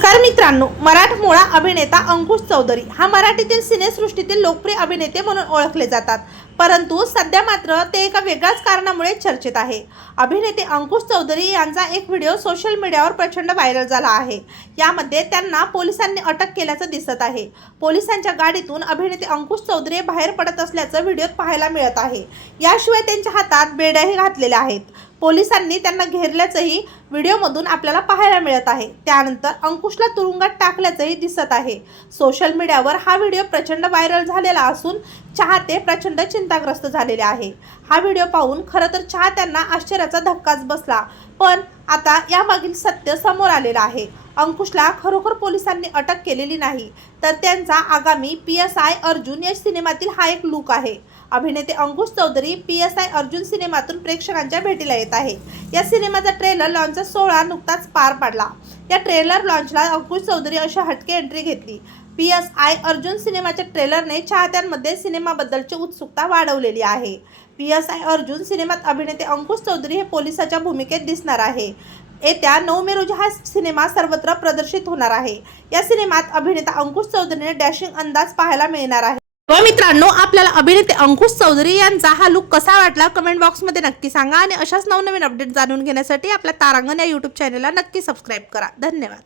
नमस्कार मित्रांनो मराठमोळा अभिनेता अंकुश चौधरी हा मराठीतील सिनेसृष्टीतील लोकप्रिय अभिनेते म्हणून ओळखले जातात. परंतु सध्या मात्र ते एका वेगळ्याच कारणामुळे चर्चेत आहे. अभिनेते अंकुश चौधरी यांचा एक व्हिडिओ सोशल मीडियावर प्रचंड व्हायरल झाला आहे. यामध्ये त्यांना पोलिसांनी अटक केल्याचं दिसत आहे. पोलिसांच्या गाडीतून अभिनेते अंकुश चौधरी बाहेर पडत असल्याचं व्हिडिओत पाहायला मिळत आहे. याशिवाय त्यांच्या हातात बेड्याही घातलेल्या आहेत. पोलिसांनी त्यांना घेरल्याचंही व्हिडिओमधून आपल्याला पाहायला मिळत आहे. त्यानंतर अंकुशला तुरुंगात टाकल्याचंही दिसत आहे. सोशल मीडियावर हा व्हिडिओ प्रचंड व्हायरल झालेला असून चाहते प्रचंड चिंताग्रस्त झालेले आहे. हा व्हिडिओ पाहून खरं तर चाहत्यांना आश्चर्याचा धक्काच बसला पण आता यामागील सत्य समोर आलेलं आहे. अंकुशला खरोखर पोलिसांनी अटक केलेली नाही तर त्यांचा आगामी पी एस आय अर्जुन या सिनेमातील हा एक लुक आहे. अभिनेते Ankush Chaudhari P S I Arjun सिनेमातून प्रेक्षकांच्या भेटीला येत आहे. या सिनेमाचा ट्रेलर लॉन्चचा सोहळा नुकताच पार पडला. या ट्रेलर लॉन्चला अंकुश चौधरी अशी हटके एंट्री घेतली. पी एस आय अर्जुन सिनेमाच्या ट्रेलरने चाहत्यांमध्ये सिनेमाबद्दलची उत्सुकता वाढवलेली आहे. पी एस आय अर्जुन सिनेमात अभिनेते अंकुश चौधरी हे पोलिसाच्या भूमिकेत दिसणार आहे. येत्या नऊ मे रोजी हा सिनेमा सर्वत्र प्रदर्शित होणार आहे. या सिनेमात अभिनेता अंकुश चौधरीने डॅशिंग अंदाज पाहायला मिळणार आहे. व मित्रांनो आपल्याला अभिनेते अंकुश चौधरी यांचा हा लुक कसा वाटला? कमेंट बॉक्समध्ये नक्की सांगा आणि अशाच नवनवीन अपडेट जाणून घेण्यासाठी आपल्या तारांगण या यूट्यूब चॅनलला नक्की सबस्क्राईब करा. धन्यवाद.